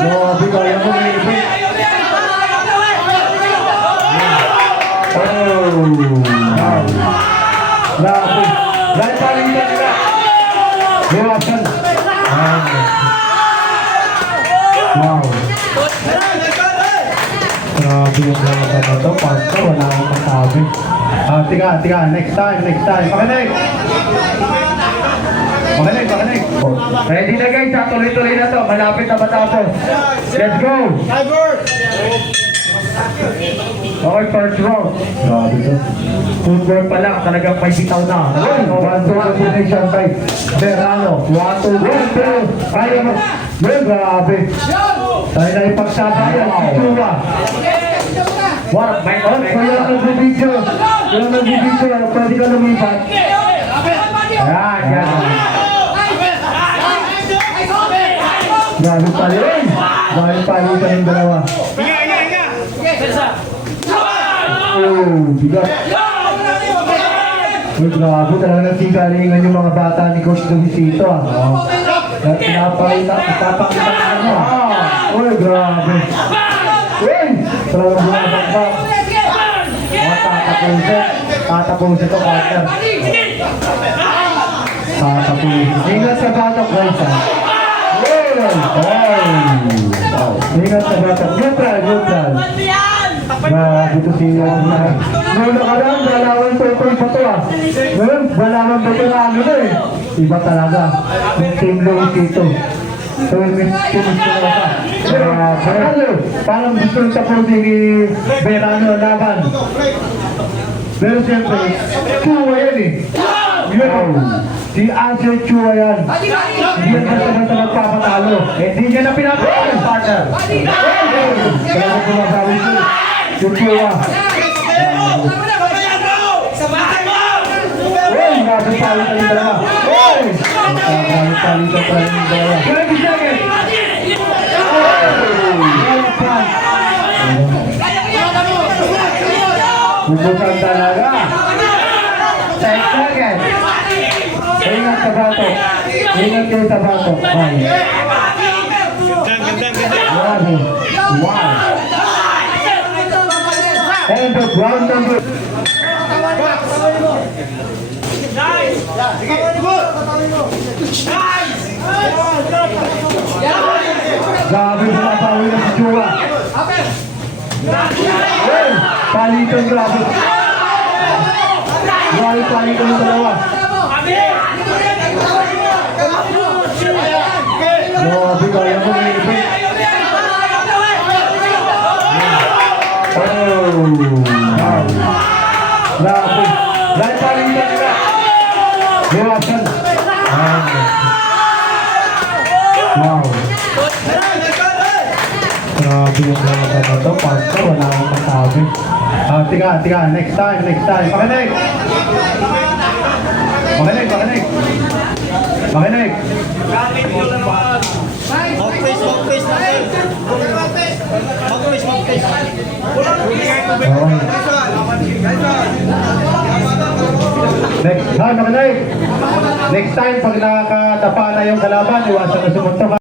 Grabe kaya mo ngipin. Oh. Wow. Grabe. Dahil palitan nila. Buwasan. Wow. Grabe yung mga na ito. Pagka wala akong masabi. Tiga. Next time. Pakinig. Ready na guys, tuloy-tuloy na to. Malapit na matapos. Let's go. Okay, first round. Grabe to. Football pa lang, talagang may bitaw na. 1-2 combination by Verano. 1-2. Kaya mo. Grabe. Tayo na ipagsabayan. Tura. What? May on? Kaya nagbibidyo. Pwede ka lumipat. Yan. Grabe palin. Grabe palitan yung dalawa. Bigat. Grabe talaga nagsigalingan yung mga bata ni Coach Luisito. Pinapakita na grabe. Talagang bumabakbak. Tatapusin to, partner. Ingat sa batok, guys. Ingat sa batok. Neutral. Grabe ito siya. Noong nakaraan, Balawan Totoy pa to Ngayon, Balawan ba ito na ano eh. Iba talaga. Yung Team Luisito. So, parang gusto yung tapusin ni Verano laban. Pero siyempre, Chua yan eh. Si Ansel Chua yan. Hindi yan basta magpapatalo. Hindi niya na pinapatalo, partner. Kaya ko masabi siya. Yung Chua. Nagpapalitan yung dalawa. Nagpapalitan yung dalawa. 20 seconds. Bubukan talaga. 10 seconds. Ingat sa batok. Ingat kayo sa batok. Wow. And the ground number. Grabe sila pawi na si Chua. Palitan grabe. Grabe palitan yung dalawa. Grabe kaya mo ngipin. Grabe. Dahil palitan nila. Buwasan. Wow. Grabe yung mga na ito. Pagka wala akong masabi. Tiga. Next time. Pakinig. Next time, pag nakakatapa na yung kalaban, iwasan na sumuntok.